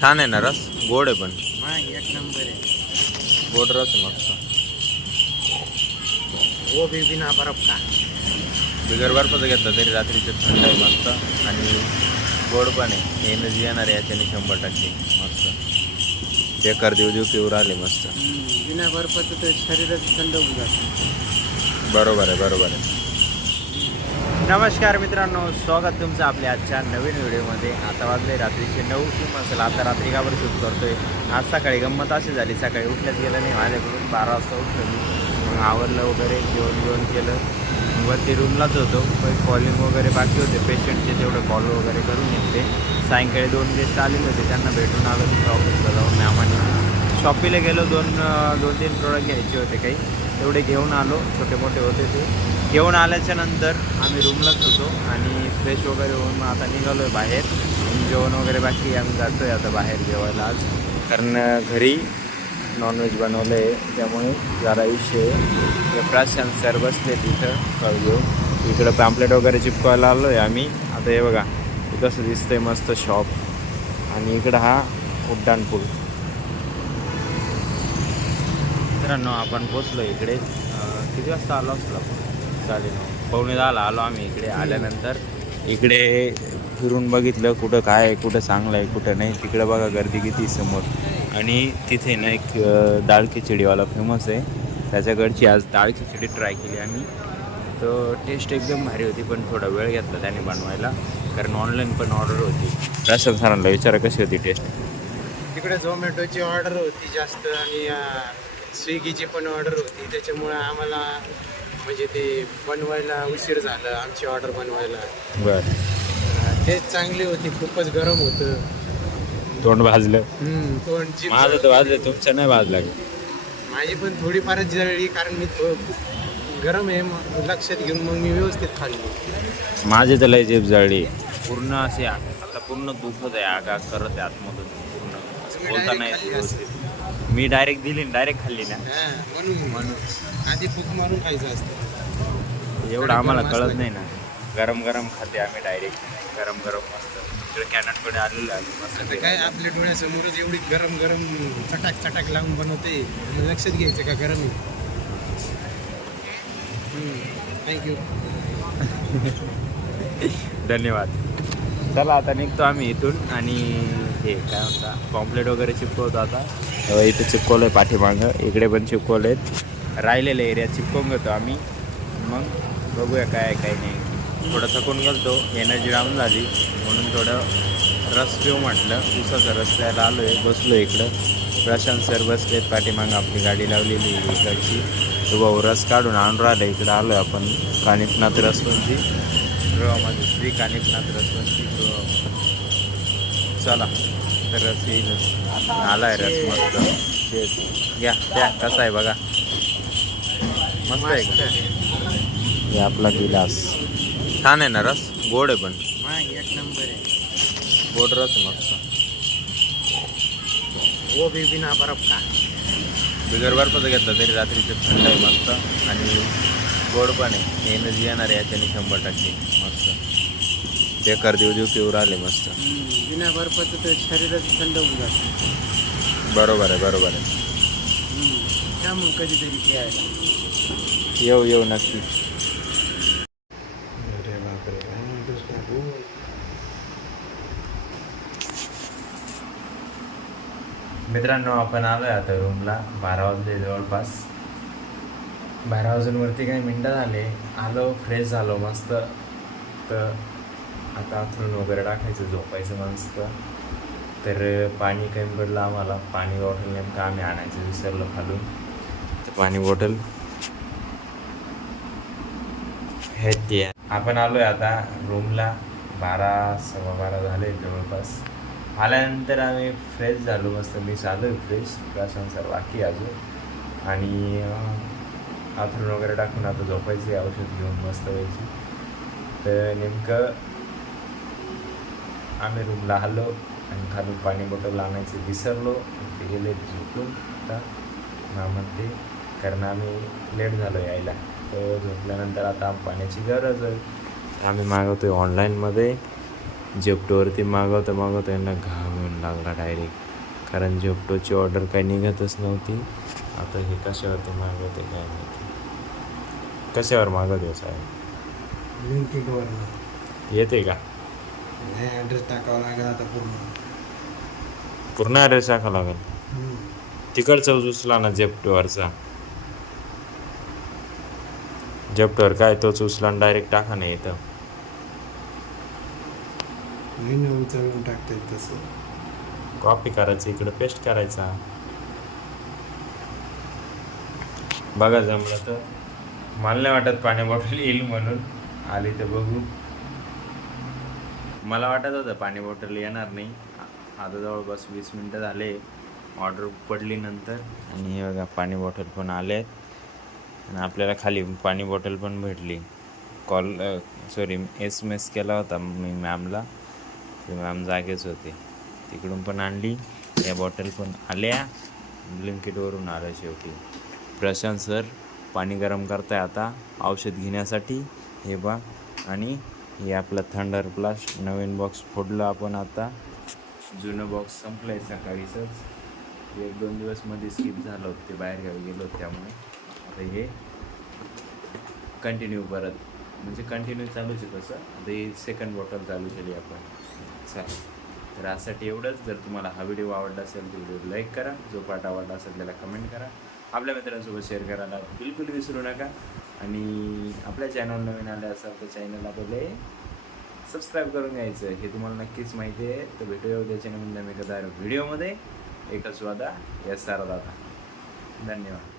छान आहे ना रस, गोड आहे पण हा एक नंबर आहे. गोड रस आहे मस्त. वो भी बिना बर्फ का. बिगर बर्फाचं घेतलं तरी रात्रीचं थंड आहे मस्त. आणि गोड पण आहे, एनर्जी येणार आहे याच्याने 100% मस्त. बेकार देव पिऊ राहिले मस्त. बिना बर्फाचं तर शरीरच थंड होऊन जातं. बरोबर आहे, बरोबर आहे. नमस्कार मित्रांनो, स्वागत तुमचं आपल्या आजच्या नवीन व्हिडिओमध्ये. आता वाजले रात्रीचे 9 किंवा असेल. आता रात्री काबर शूट करतोय. आज सकाळी गंमत अशी झाली, सकाळी उठल्याच गेलं नाही माझ्याकडून. 12 वाजता उठलो मी, मग आवरलं वगैरे, जेवण केलं. वरती रूमलाच होतो, पण कॉलिंग वगैरे बाकी होते पेशंटचे, तेवढं कॉल वगैरे करून येते. सायंकाळी 2 गेस्ट आलेले होते, त्यांना भेटून आलो तिथं ऑफिसला जाऊन. मॅमाने शॉपीला गेलो, 2-3 प्रोडक्ट घ्यायचे होते काही, तेवढे घेऊन आलो. छोटे मोठे होते ते घेऊन आल्याच्या नंतर आम्ही रूमलाच होतो आणि फ्रेश वगैरे होऊन मग आता निघालो आहे बाहेर. जेवण वगैरे बाकी, आम्ही जातो आहे आता बाहेर जेवायला आज, कारण घरी नॉनव्हेज बनवलं आहे. त्यामुळे जरा विषय प्रशांत सर बसले तिथं घेऊन. इकडं पॅम्पलेट वगैरे चिपकवायला आलो आहे आम्ही. आता हे बघा कसं दिसतंय मस्त शॉप. आणि इकडं हा उड्डाण पूल. मित्रांनो आपण पोचलो इकडे. किती वाजता आलो असलो आपण? 9:30 पावणे 10ला आलो आम्ही इकडे. आल्यानंतर इकडे फिरून बघितलं कुठं काय आहे, कुठं चांगलं आहे, कुठं नाही. तिकडं बघा गर्दी किती समोर. आणि तिथे ना एक डाळ खिचडीवाला फेमस आहे, त्याच्याकडची आज डाळ खिचडी ट्राय केली आम्ही. तर टेस्ट एकदम भारी होती, पण थोडा वेळ घेतला त्याने बनवायला, कारण ऑनलाईन पण ऑर्डर होती. राशन सरांना विचारा कशी होती टेस्ट. तिकडे झोमॅटोची ऑर्डर होती जास्त आणि स्विगीची पण ऑर्डर होती, त्याच्यामुळे आम्हाला म्हणजे ते बनवायला उशीर झाला, आमची ऑर्डर बनवायला. बरं, टेस्ट चांगली होती, खूपच गरम होतं. तोंड भाजलं. तोंडची माझं तर भाजलं, तुमचं नाही भाजलं. माझी पण थोडीफारच जळली, कारण मी गरम आहे लक्षात घेऊन मग मी व्यवस्थित खाल्ली. माझी तर लय जीभ जळली पूर्ण. असे आता पूर्ण दुखत आहे, आगा करत आहे आतमधून पूर्ण, बोलता नाही व्यवस्थित. मी डायरेक्ट दिली, डायरेक्ट खाल्ली ना, म्हणून आधी फूक मारून खायचं असतं. एवढं आम्हाला कळत नाही ना. गरम गरम खाते आम्ही डायरेक्ट, गरम गरम मस्त. इकडे कॅनटकडे आलेलं आहे मस्त. काय आपल्या डोळ्यासमोरच एवढी गरम गरम चटाक चटाक लावून बनवते, लक्षात घ्यायचं का गरम आहे. थँक्यू. धन्यवाद. चला आता निघतो आम्ही इथून. आणि हे काय म्हणता, पॉम्पलेट वगैरे चिपकवतो आता. इथे चिपकवलं आहे पाठीमागं, इकडे पण चिपकवले आहेत. राहिलेले एरिया चिपकवून घेतो आम्ही, मग बघूया काय आहे काय नाही. थोडं थकून गेलो, एनर्जी डाऊन झाली, म्हणून थोडं रस पिऊ म्हटलं. उसाचा रस प्यायला आलो आहे. बसलो इकडं, प्रशांत सर बसलेत पाठीमागं, आपली गाडी लावलेली इकडची. तो भाऊ रस काढून आणून राहिलं. इकडं आलो आहे आपण कानिफनाथ रसवंती गृहामध्ये, श्री कानिफनाथ रसवंती गृह. चला तर रस येईलच, आला आहे रस मस्त. घ्या त्या कसा आहे बघा, मस्त आहे का? हे आपला गिलास छान आहे ना रस, गोड आहे पण एक नंबर आहे. गोड रस मस्त. वो भी बिना बर्फ का. बिगर बर्फाचं घेतलं तरी रात्रीचं थंड आहे मस्त. आणि गोड पण आहे, एनर्जी येणार आहे याच्याने 100% मस्त. बेकार देव पिऊ राहिले मस्त. बिना बर्फाचं तर शरीरच थंड होऊन जातं. बरोबर आहे, बरोबर आहे. त्यामुळे कधीतरी प्यायला येऊ नक्की. मित्रांनो आपण आलो आहे आता रूमला. 12 वाजले जवळपास, 12 वाजूनवरती काही मिनटं झाले. आलो, फ्रेश झालो मस्त. तर आता अथरून वगैरे टाकायचं, झोपायचं मस्त. तर पाणी कमी पडलं आम्हाला. पाणी बॉटल नेमकं आम्ही आणायचं विसरलो खालून. तर पाणी बॉटल हे ते. आपण आलो आहे आता रूमला. 12-12:15 झाले जवळपास. आल्यानंतर आम्ही फ्रेश झालो मस्त. मी चालू आहे फ्रेश, प्रशांत सर बाकी अजून. आणि अथरून वगैरे टाकून आता झोपायचे, औषध घेऊन मस्त व्हायची. तर नेमकं आम्ही रूमला आलो आणि खालून पाणी बॉटल आणायचं विसरलो. ते गेले झोपून आता म्हणते, कारण आम्ही लेट झालो यायला. तर झोपल्यानंतर आता पाण्याची गरज आहे. आम्ही मागवतो आहे ऑनलाईनमध्ये. जेप्टोवरती मागवता यांना घाम येऊन लागला डायरेक्ट, कारण जेप्टोची ऑर्डर काही निघतच नव्हती. आता हे कशावरती मागवते काय माहिती. कशावर मागवते साहेब? ब्लिंकिटवर येते का? नाही, ॲड्रेस टाकावा लागेल आता पूर्ण ॲड्रेस टाकावं लागेल. तिकडचा उचला ना जेप्टोवरचा. जेप्टोवर काय तोच उचला डायरेक्ट टाका नाही येतं. नाही ना, उचलून टाकता येत तसं. कॉपी करायचं, इकडं पेस्ट करायचा. बघा जमलं तर. मला नाही वाटत पाणी बॉटल येईल म्हणून, आली तर बघू. मला वाटत होतं पाणी बॉटल येणार नाही. आता जवळपास 20 मिनटं झाले ऑर्डर पडली नंतर, आणि हे बघा पाणी बॉटल पण आले आहेत. आणि आपल्याला खाली पाणी बॉटल पण भेटली. SMS केला होता मी मॅमला, ते मॅम जागेच होते. तिकडून पण आणली. या बॉटल पण आल्या, ब्लिंकिटवरून आलं शेवटी. प्रशांत सर पाणी गरम करताय आता औषध घेण्यासाठी. हे बा, आणि हे आपलं थंडर ब्लास्ट नवीन बॉक्स फोडलं आपण आता. जुनं बॉक्स संपलं आहे सकाळीच. 1-2 दिवस मध्ये स्किप झालं होतं, ते बाहेर गावी गेलो त्यामुळे. आता हे कंटिन्यू परत, म्हणजे कंटिन्यू चालूच आहे तसं. आता ही सेकंड बॉटल चालू केली आपण. चालेल, तर यासाठी एवढंच. जर तुम्हाला हा व्हिडिओ आवडला असेल तर व्हिडिओ लाईक करा, जो पार्ट आवडला असेल त्याला कमेंट करा, आपल्या मित्रांसोबत शेअर करायला बिलकुल विसरू नका. आणि आपल्या चॅनल नवीन आले असाल तर चॅनलला पहिले सबस्क्राईब करून घ्यायचं, हे तुम्हाला नक्कीच माहिती आहे. तर भेटूया उद्याच्या नवीन एखाद्या व्हिडिओमध्ये. एकच वादा, या सारा दादा. धन्यवाद.